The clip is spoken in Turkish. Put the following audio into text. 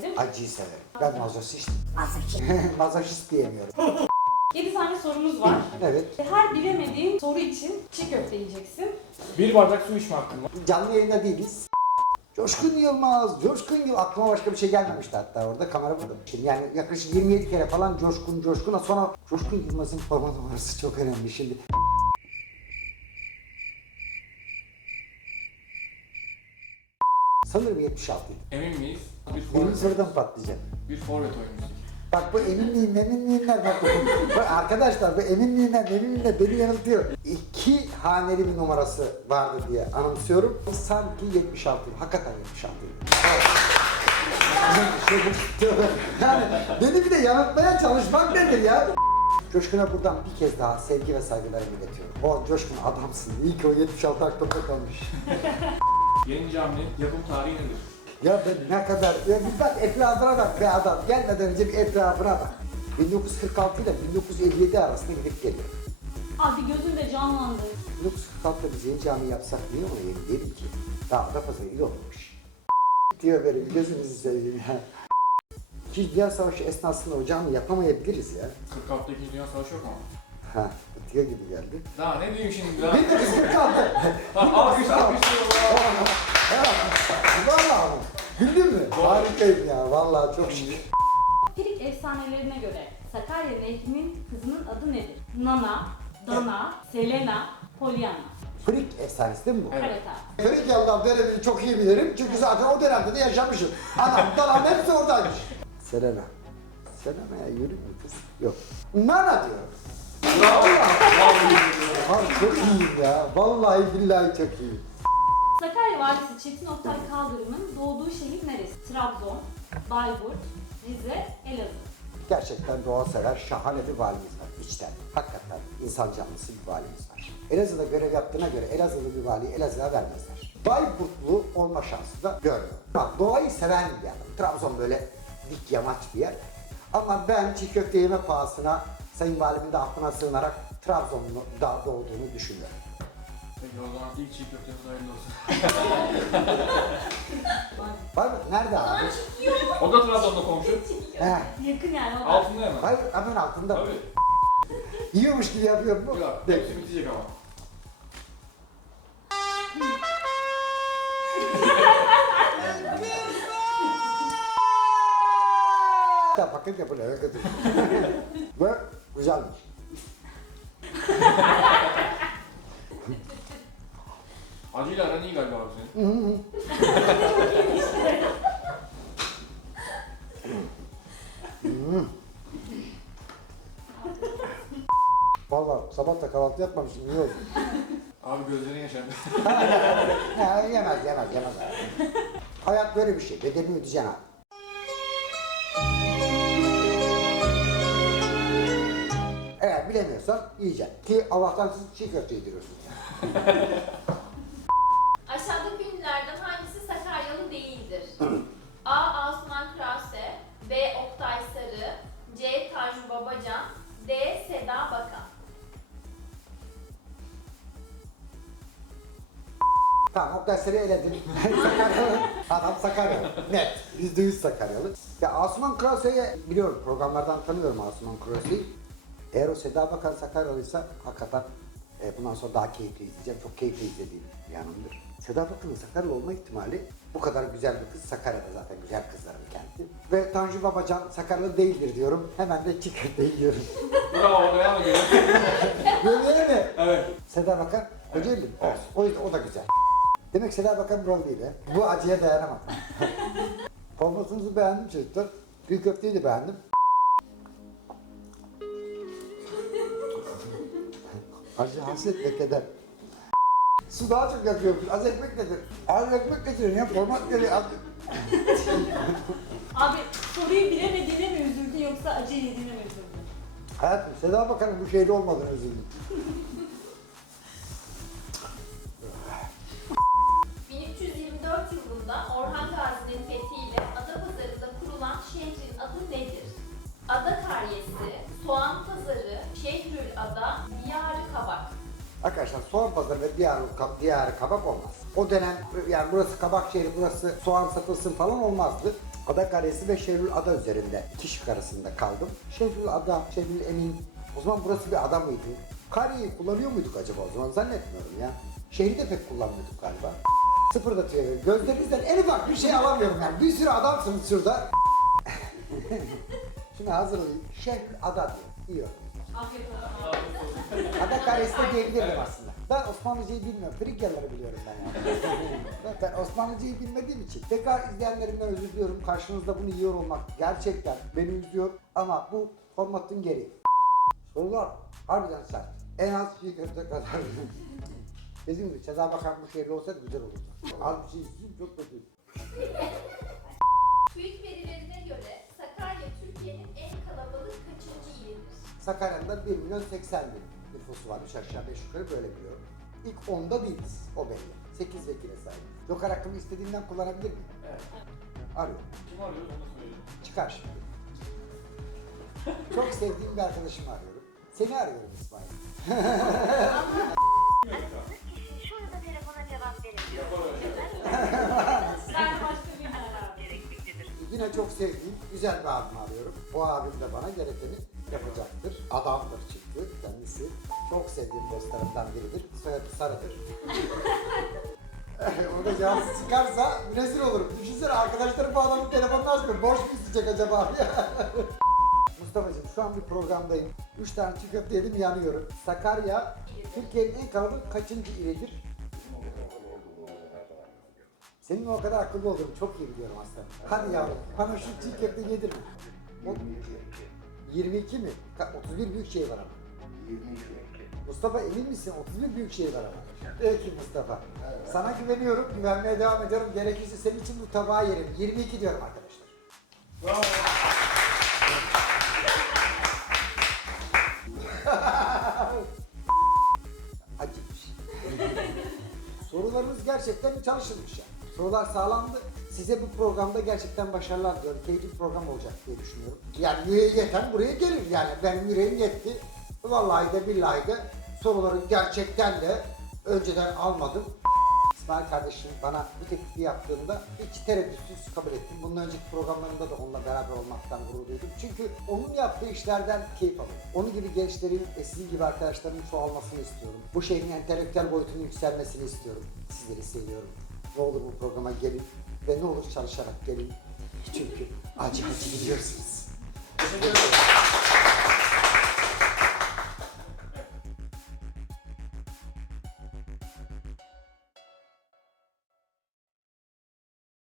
severim. Acıyı severim. Ben mazoşist. Mazoşist diyemiyorum. 7 tane sorumuz var. Evet. Her bilemediğin soru için çiğ köfte yiyeceksin. Bir bardak su içme hakkım var. Canlı yayında değiliz. Coşkun Yılmaz, Coşkun Yılmaz. Aklıma başka bir şey gelmemişti hatta orada kamera burada. Şimdi yani yaklaşık 27 kere falan Coşkun, Coşkun'a sonra Coşkun Yılmaz'ın forma numarası çok önemli şimdi. Sanırım 76 idi. Emin miyiz? Bir Birinci forvet, mı patlayacak? bir forvet oyuncusu. Bak bu emin miyim, emin miyimler bak, bu- bak arkadaşlar bu emin miyimler, emin miyimler beni yanıltıyor. İki haneli bir numarası vardı diye anımsıyorum. Sanki 76, hakikaten 76. yani beni bir de yanıltmaya çalışmak nedir ya? Coşkun'a buradan bir kez daha sevgi ve saygılarımı iletiyorum. O Coşkun adamsın. İyi ki o 76 aklımda kalmış. Yeni caminin yapım tarihi nedir? Ya ben ne kadar, ya bir bak etrafına bak be adam. Gelmeden önce bir etrafına bak. 1946 ile 1957 arasında gidip geliyor. Abi gözünde canlandı. 1946'da biz yeni cami yapsak niye ona yeni derim ki? Daha da fazla iyi olmuş. Diyor böyle bir gözünüzü seveyim ya. İkinci Dünya Savaşı esnasında o cami yapamayabiliriz ya. 46'da 2. Dünya Savaşı yok mu? Ha, diyor gibi geldi. Daha ne diyeyim şimdi daha? 1946. Alkış alkış. Vallahi bildin mi? Harikayım ya vallahi çok şükür. Pirik efsanelerine göre Sakarya Nehri'nin kızının adı nedir? Nana, Dana, Selena, Pollyanna. Frik efsanesi değil mi bu? Evet. Abi. Frik dönemini çok iyi bilirim çünkü zaten o dönemde de yaşamışım. Anam, danam hepsi oradaymış. Selena. Selena'ya yürü mü kız? Yok. Nana diyor. Bravo. Çok iyiyim ya. Vallahi billahi çok iyiyim. Sakarya valisi Çetin Oktay Kaldırım'ın doğduğu şehir neresi? Trabzon, Bayburt, Rize, Elazığ. Gerçekten doğa sever, şahane bir valimiz var içten. Hakikaten insan canlısı bir valimiz var. Elazığ'da görev yaptığına göre Elazığlı bir vali Elazığ'a vermezler. Bayburtlu olma şansı da görmüyor. Bak doğayı seven bir adam. Trabzon böyle dik yamaç bir yer. Ama ben çiğ köfte yeme pahasına Sayın Valimin de affına sığınarak Trabzonlu dağda olduğunu düşünüyorum. Peki o zaman ilk çiğ köftemiz hayırlı olsun. Bayburt nerede abi? O da Trabzon'da komşu. He. Yakın yani o da. Altında hemen. Hayır hemen altında. Tabii. Yiyormuş gibi yapıyor bu. Yok, hepsi bitecek ama. Ya paket yapılıyor. Ve güzelmiş. Acıyla aran iyi galiba abi senin. Vallahi sabah da kahvaltı yapmamışım. iyi oldu. Abi gözlerin yaşardı. Ya, yemez yemez yemez abi. Hayat böyle bir şey. Bedelini ödeyeceksin abi. Eğer bilemiyorsan yiyeceksin. Ki Allah'tan siz çiğ köfte yediriyorsunuz. Aşağıdaki ünlülerden hangisi Sakaryalı değildir? A. Asuman Krause B. Oktay Sarı C. Tanju Babacan D. Seda Bakan Tamam Oktay seni eledim. Sakaryalı. Adam Sakaryalı. Net. Yüzde yüz Sakaryalı. Ya Asuman Krause'yi biliyorum. Programlardan tanıyorum Asuman Krause'yi. Eğer o Seda Bakan Sakaryalıysa hakikaten e, bundan sonra daha keyifli izleyeceğim. Çok keyifli izlediğim yanımdır. Seda Bakan'ın Sakaryalı olma ihtimali bu kadar güzel bir kız. Sakarya'da zaten güzel kızların kenti. Ve Tanju Babacan Sakaryalı değildir diyorum. Hemen de çıkıp yiyorum. Bravo, devam edelim. Böyle mi? Evet. Seda Bakan mi? Olsun. O yüzden o da güzel. Demek Seda Bakan buralı değil he. Bu acıya dayanamam. Formatınızı beğendim çocuklar. Gül köfteyi de beğendim. Acı hasret ve keder. Su daha çok yakıyormuş. Az ekmek nedir? Az ekmek getirin ya. Format geliyor. Az... Abi soruyu bilemediğine mi üzüldün yoksa acı yediğine mi üzüldün? Hayatım Seda Bakan'ın bu şehri olmadığını üzüldüm. soğan pazarı ve diğer, diğer kabak olmaz. O dönem yani burası kabak şehri, burası soğan satılsın falan olmazdı. Ada Karesi ve Şehrül Ada üzerinde iki şık arasında kaldım. Şehrül Ada, Şehrül Emin. O zaman burası bir ada mıydı? Kariyeyi kullanıyor muyduk acaba o zaman? Zannetmiyorum ya. Şehri de pek kullanmıyorduk galiba. Sıfırdatıyor. Gözlerinizden en ufak bir şey alamıyorum yani. Bir sürü adamsınız şurada. Şimdi hazırlayayım. Şehrül Ada diyor. İyi. Afiyet olsun. Ada Karesi de diyebilirdim aslında. Ben Osmanlıcayı bilmiyorum. Frikyaları biliyorum ben yani. ben Osmanlıcayı bilmediğim için. Tekrar izleyenlerimden özür diliyorum. Karşınızda bunu yiyor olmak gerçekten beni üzüyor. Ama bu formatın gereği. Sorular harbiden sert. En az bir köfte kadar. Dediğim gibi Sezar Bakan bu şehirli olsaydı güzel olurdu. Az bir şey isteyeyim çok kötü. TÜİK verilerine göre Sakarya Türkiye'nin en kalabalık kaçıncı ilidir? Sakarya'da 1 milyon 80 bin nüfusu varmış aşağı beş yukarı böyle biliyorum. İlk onda değiliz o belli. 8 vekile sahip. Joker hakkımı istediğimden kullanabilir miyim? Evet. Arıyorum. Kim arıyor onu söyleyin. Çıkar şimdi. Çok sevdiğim bir arkadaşımı arıyorum. Seni arıyorum İsmail. Telefona cevap. Ben başka bir. Gerekmektedir. Yine çok sevdiğim güzel bir abimi arıyorum. O abim de bana gerekeni yapacaktır. Adamdır çünkü. Çok sevdiğim dostlarımdan biridir. Soyadı Sarı'dır. o da yalnız çıkarsa rezil olurum. Düşünsene arkadaşlarım bu adamın telefonunu açmıyor. Boş mu isteyecek acaba? Mustafa'cığım şu an bir programdayım. Üç tane çiğ köfte yedim yanıyorum. Sakarya Türkiye'nin en kalabalık kaçıncı ilidir? Senin o kadar akıllı olduğunu çok iyi biliyorum aslında. Hadi yavrum bana şu çiğ köfte yedir. O- 22 mi? Ka- 31 büyük şey var ama. Mustafa emin misin? 31 büyük şey var ama. Peki Mustafa. Sana güveniyorum, güvenmeye devam ediyorum. Gerekirse senin için bu tabağı yerim. 22 diyorum arkadaşlar. Bravo. Acıymış. Sorularımız gerçekten çalışılmış ya. Sorular sağlamdı. Size bu programda gerçekten başarılar diliyorum. Keyifli bir program olacak diye düşünüyorum. Yani yüreği yeten buraya gelir. Yani benim yüreğim yetti. Vallahi de billahi de soruları gerçekten de önceden almadım. İsmail kardeşim bana bu teklifi yaptığında hiç tereddütsüz kabul ettim. Bundan önceki programlarında da onunla beraber olmaktan gurur duydum. Çünkü onun yaptığı işlerden keyif alıyorum. Onun gibi gençlerin, Esin gibi arkadaşların çoğalmasını istiyorum. Bu şehrin entelektüel boyutunun yükselmesini istiyorum. Sizleri seviyorum. Ne olur bu programa gelin ve ne olur çalışarak gelin. Çünkü acı acı biliyorsunuz. Teşekkür ederim.